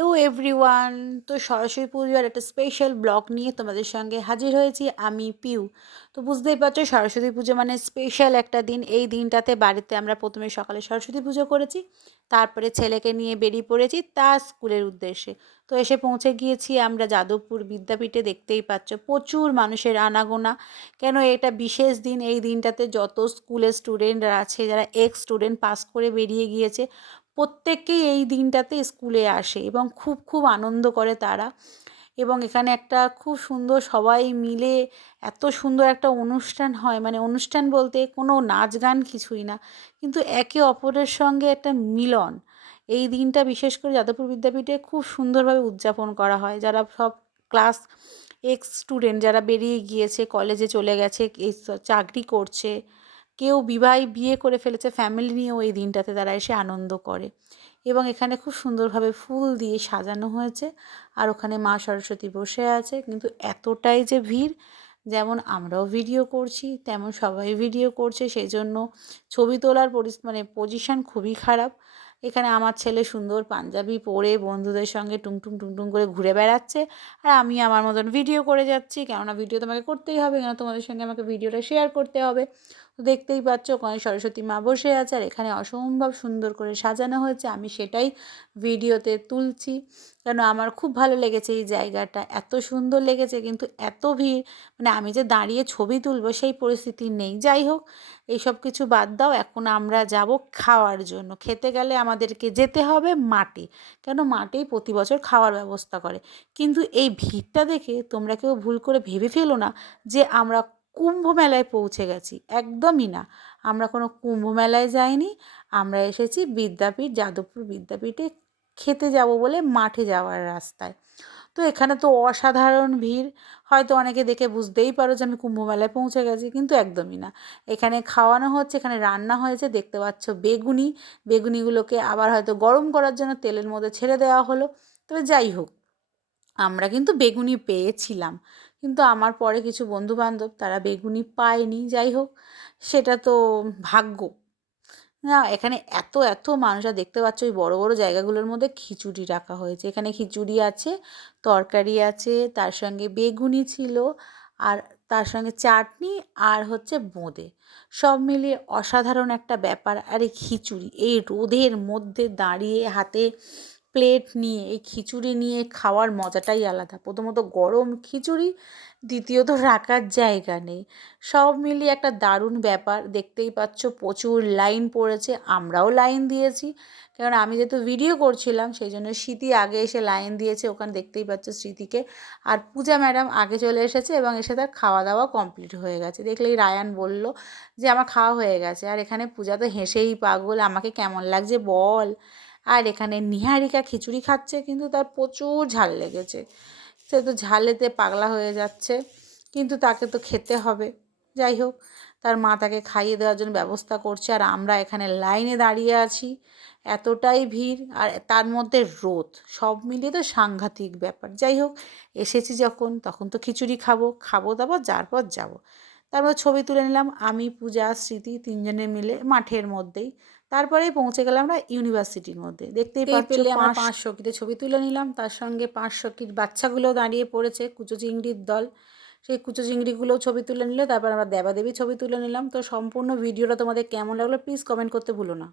Hello everyone. তো সরস্বতী পুজোর একটা স্পেশাল ব্লগ নিয়ে তোমাদের সঙ্গে হাজির হয়েছি আমি পিউ। তো বুঝতেই পারছো সরস্বতী পুজো মানে স্পেশাল একটা দিন। এই দিনটাতে বাড়িতে আমরা প্রথমে সকালে সরস্বতী পুজো করেছি, তারপরে ছেলেকে নিয়ে বেরিয়ে পড়েছি তার স্কুলের উদ্দেশ্যে। তো এসে পৌঁছে গিয়েছি আমরা যাদবপুর বিদ্যাপীঠে। দেখতেই পাচ্ছ প্রচুর মানুষের আনাগোনা। কেন এটা বিশেষ দিন, এই দিনটাতে যত স্কুলের স্টুডেন্টরা আছে, যারা এক্স স্টুডেন্ট পাস করে বেরিয়ে গিয়েছে, প্রত্যেকেই এই দিনটাতে স্কুলে আসে এবং খুব খুব আনন্দ করে তারা। এবং এখানে একটা খুব সুন্দর সবাই মিলে এত সুন্দর একটা অনুষ্ঠান হয়, মানে অনুষ্ঠান বলতে কোনো নাচ গান কিছুই না, কিন্তু একে অপরের সঙ্গে একটা মিলন। এই দিনটা বিশেষ করে যাদবপুর বিদ্যাপীঠে খুব সুন্দরভাবে উদযাপন করা হয়। যারা সব ক্লাস এক্স স্টুডেন্ট যারা বেরিয়ে গিয়েছে, কলেজে চলে গেছে, চাকরি করছে, কেউ বিয়ে করে ফেলেছে, ফ্যামিলি নিয়েও এই দিনটাতে তারা এসে আনন্দ করে। এবং এখানে খুব সুন্দরভাবে ফুল দিয়ে সাজানো হয়েছে, আর ওখানে মা সরস্বতী বসে আছে। কিন্তু এতটাই যে ভিড়, যেমন আমরাও ভিডিও করছি তেমন সবাই ভিডিও করছে, সেই জন্য ছবি তোলার মানে পজিশন খুবই খারাপ। এখানে আমার ছেলে সুন্দর পাঞ্জাবি পরে বন্ধুদের সঙ্গে টুংটুং টুংটুং করে ঘুরে বেড়াচ্ছে, আর আমি আমার মতন ভিডিও করে যাচ্ছি, কেননা ভিডিও তোমাকে করতেই হবে, কেন তোমাদের সঙ্গে আমাকে ভিডিওটা শেয়ার করতে হবে। তো দেখতেই পাচ্ছ ওখানে সরস্বতী মা বসে আছে, আর এখানে অসম্ভব সুন্দর করে সাজানো হয়েছে। আমি সেটাই ভিডিওতে তুলছি, কেন আমার খুব ভালো লেগেছে এই জায়গাটা, এত সুন্দর লেগেছে। কিন্তু এত ভিড়, মানে আমি যে দাঁড়িয়ে ছবি তুলবো সেই পরিস্থিতি নেই। যাই হোক, এইসব কিছু বাদ দাও, এখন আমরা যাব খাওয়ার জন্য। খেতে গেলে আমাদেরকে যেতে হবে মাঠে, কেন মাঠেই প্রতি বছর খাওয়ার ব্যবস্থা করে। কিন্তু এই ভিড়টা দেখে তোমরা কেউ ভুল করে ভেবে ফেলো না যে আমরা কুম্ভ মেলায় পৌঁছে গেছি, একদমই না। আমরা কোনো কুম্ভ মেলায় যাইনি, আমরা এসেছি বিদ্যাপীঠ, যাদবপুর বিদ্যাপীঠে খেতে যাব বলে মাঠে যাওয়ার রাস্তায়। তো এখানে তো অসাধারণ ভিড়, হয়তো অনেকে দেখে বুঝতেই পারো যে আমি কুম্ভ মেলায় পৌঁছে গেছি, কিন্তু একদমই না। এখানে খাওয়ানো হচ্ছে, এখানে রান্না হয়েছে, দেখতে পাচ্ছ বেগুনি। বেগুনিগুলোকে আবার হয়তো গরম করার জন্য তেলের মধ্যে ছেড়ে দেওয়া হলো। তবে যাই হোক, আমরা কিন্তু বেগুনি পেয়েছিলাম, কিন্তু আমার পরে কিছু বন্ধুবান্ধব তারা বেগুনি পায়নি। যাই হোক, সেটা তো ভাগ্য। না, এখানে এত এত মানুষ, আর দেখতে পাচ্ছ ওই বড় বড় জায়গাগুলোর মধ্যে খিচুড়ি রাখা হয়েছে। এখানে খিচুড়ি আছে, তরকারি আছে, তার সঙ্গে বেগুনি ছিল, আর তার সঙ্গে চাটনি, আর হচ্ছে বোঁদে। সব মিলিয়ে অসাধারণ একটা ব্যাপার। আর এই খিচুড়ি, এই রোদের মধ্যে দাঁড়িয়ে হাতে প্লেট নিয়ে এই খিচুড়ি নিয়ে খাওয়ার মজাটাই আলাদা। প্রথমত গরম খিচুড়ি, দ্বিতীয়ত রাখার জায়গা নেই। সব মিলিয়ে একটা দারুণ ব্যাপার। দেখতেই পাচ্ছ প্রচুর লাইন পড়েছে, আমরাও লাইন দিয়েছি, কারণ আমি যেহেতু ভিডিও করছিলাম সেই জন্য স্মৃতি আগে এসে লাইন দিয়েছে। ওখানে দেখতেই পাচ্ছ স্মৃতিকে। আর পূজা ম্যাডাম আগে চলে এসেছে এবং এসে তার খাওয়া দাওয়া কমপ্লিট হয়ে গেছে। দেখলেই রায়ান বলল যে আমার খাওয়া হয়ে গেছে। আর এখানে পূজা তো হেসেই পাগল, আমাকে কেমন লাগছে বল। আর এখানে নিহারিকা খিচুড়ি খাচ্ছে, কিন্তু তার প্রচুর ঝাল লেগেছে। সে তো ঝালেতে পাগলা হয়ে যাচ্ছে, কিন্তু তাকে তো খেতে হবে। যাই হোক, তার মা তাকে খাইয়ে দেওয়ার জন্য ব্যবস্থা করছে, আর আমরা এখানে লাইনে দাঁড়িয়ে আছি। এতটাই ভিড়, আর তার মধ্যে রোদ, সব মিলিয়ে তো সাংঘাতিক ব্যাপার। যাই হোক, এসেছি যখন তখন তো খিচুড়ি খাবো, খাবো দাবো, যার পর যাবো। তারপর ছবি তুলে নিলাম আমি, পূজা, স্মৃতি, তিনজনে মিলে মাঠের মধ্যেই। তারপরেই পৌঁছে গেলাম আমরা ইউনিভার্সিটির মধ্যে। দেখতেই পাচ্ছ আমরা 5 সখীতে ছবি তুলে নিলাম, তার সঙ্গে 5 সখীর বাচ্চাগুলোও দাঁড়িয়ে পড়েছে, কুচো চিংড়ির দল। সেই কুচো চিংড়িগুলোও ছবি তুলে নিল, তারপর আমরা দেবাদেবী ছবি তুলে নিলাম। তো সম্পূর্ণ ভিডিওটা তোমাদের কেমন লাগলো প্লিজ কমেন্ট করতে ভুলো না।